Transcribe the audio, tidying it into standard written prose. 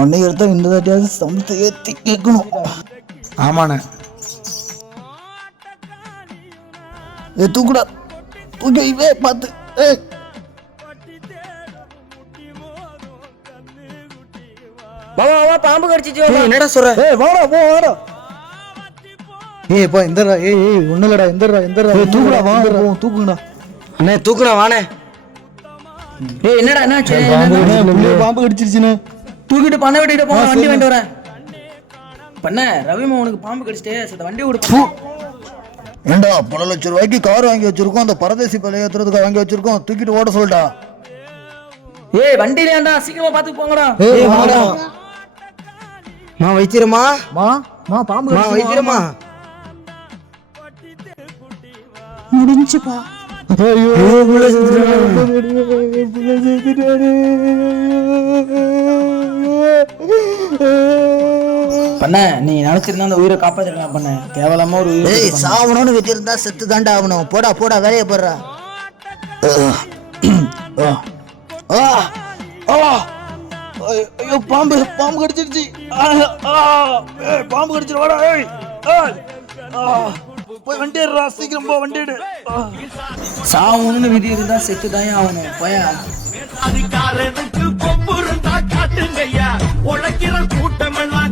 உன்னை எடுத்தா இந்த தாட்டியாவது சம்பளத்தை ஏற்றி கேட்கணும். ஆமாண்ணே. தூக்குடா, தூக்கி வைவே பார்த்து. பாம்பு கடிச்சிச்சு. என்னடா சொல்ற? வாடா போ வாடா. பா இந்தடா. ஒண்ணு இல்லடா. இந்தடா தூக்குடா. வாங்க தூக்குங்கடா. அண்ணே தூக்குடா வாண்ணே. என்னடா என்னாச்சு? பாம்பு கடிச்சிருச்சுண்ணே. தூக்கிட்டு பண்ண விட்டுட்டு போங்க, வண்டி வாங்கிட்டு வரேன். பண்ண ரவிமா உனக்கு பாம்பு கடிச்சிட்டே வண்டி கொடுப்போம். ஏண்டா பல லட்சம் ரூபாய்க்கு கார் வாங்கி வச்சிருக்கோம், அந்த பரதேசி பழைய ஏத்துறதுக்கு வாங்கி வச்சிருக்கோம், தூக்கிட்டு ஓட சொல்லிட்டா. வண்டியில ஏன்டா சீக்கிரமா பாத்து போங்கடா. வாடா. மா வைத்திரமா. பாம்பு வைத்திரமா முடிஞ்சுப்பா. பண்ண நீ நினைச்சிருந்தா அந்த உயிரை காப்பாத்திருக்கலாம். பண்ண கேவலமா ஒரு உயிர் சாவணும்னு வச்சிருந்தா செத்து தாண்டா ஆகணும். போடா வேலையை போடுறா. ஐயோ பாம்பு கடிச்சிருச்சு. பாம்பு கடிச்சிரு. வாடா. போய் வண்டி ஏறுறா, சீக்கிரம் போ, வண்டி எடு. சாவணும்னு விதி இருந்தா செத்து தான் ஆகணும். போயா அதிகாரத்துக்கு கொம்பு இருந்தா காட்டுங்கய்யா, உழைக்கிற கூட்டம் எல்லாம்